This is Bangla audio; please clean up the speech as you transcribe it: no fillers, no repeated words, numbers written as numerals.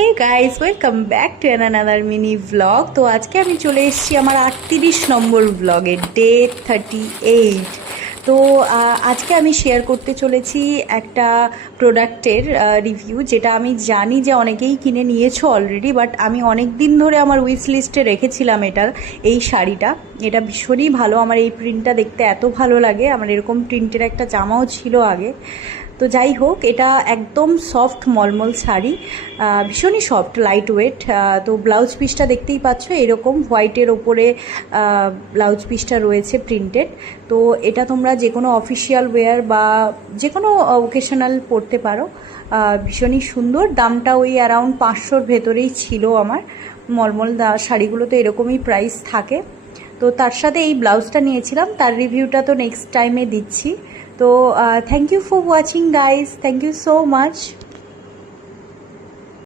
Hey guys, welcome back to another mini blog. তো আজকে আমি চলে এসেছি আমার 38 নম্বর ব্লগে, ডে 38। তো আজকে আমি শেয়ার করতে চলেছি একটা প্রোডাক্টের রিভিউ, যেটা আমি জানি যে অনেকেই কিনে নিয়েছো অলরেডি, বাট আমি অনেক দিন ধরে আমার উইশ লিস্টে রেখেছিলাম এই শাড়িটা। এটা ভীষণই ভালো, আমার এই প্রিন্টটা দেখতে এত ভালো লাগে। আমার এরকম প্রিন্টের একটা জামাও ছিল আগে। তো যাই হোক, এটা একদম সফট মলমল শাড়ি, ভীষণই সফট, লাইট ওয়েট। তো ব্লাউজ পিসটা দেখতেই পাচ্ছ, এরকম হোয়াইটের ওপরে ব্লাউজ পিসটা রয়েছে প্রিন্টেড। তো এটা তোমরা যে কোনো অফিসিয়াল ওয়্যার বা যে কোনো ওকেশনাল পরতে পারো। ভীষণই সুন্দর। দামটা ওই অ্যারাউন্ড 500-র ভেতরেই ছিল আমার। মলমল শাড়িগুলো তো এরকমই প্রাইস থাকে। তো তার সাথে এই ব্লাউজটা নিয়েছিলাম, তার রিভিউটা তো নেক্সট টাইমে দিচ্ছি। তো thank you for watching guys, thank you so much.